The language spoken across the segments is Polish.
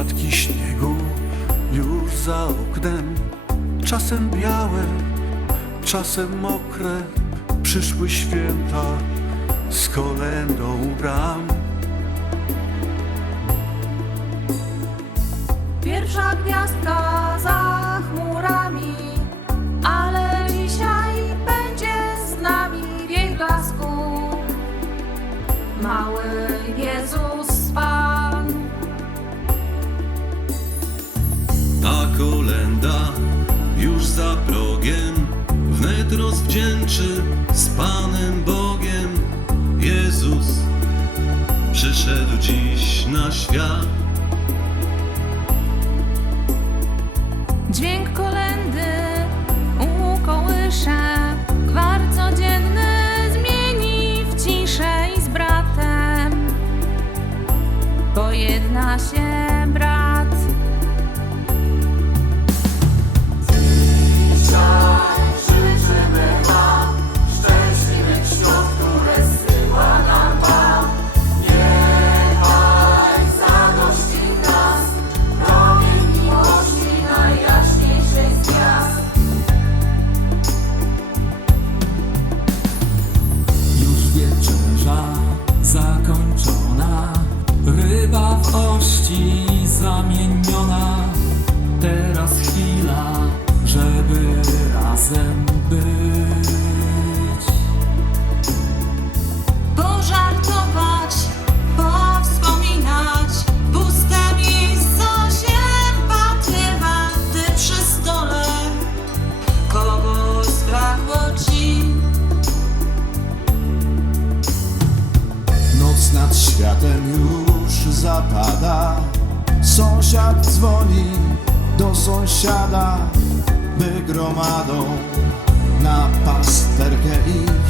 Płatki śniegu już za oknem, czasem białe, czasem mokre. Przyszły święta z kolendą bram. Pierwsza gwiazdka za chmurami, ale dzisiaj będzie z nami w jej blasku. Mały Jezus kolenda już za progiem wnet rozwdzięczy z Panem Bogiem. Jezus przyszedł dziś na świat. Dźwięk kolendy ukołysze, zapada. Sąsiad dzwoni do sąsiada By gromadą na pasterkę iść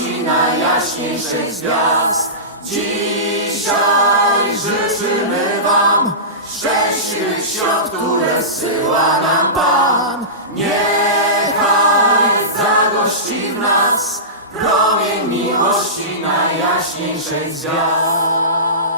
miłości najjaśniejszej z gwiazd Dzisiaj życzymy Wam szczęśliwych świąt, które zsyła nam Pan. Niechaj zagości w nas promień miłości najjaśniejszej gwiazd.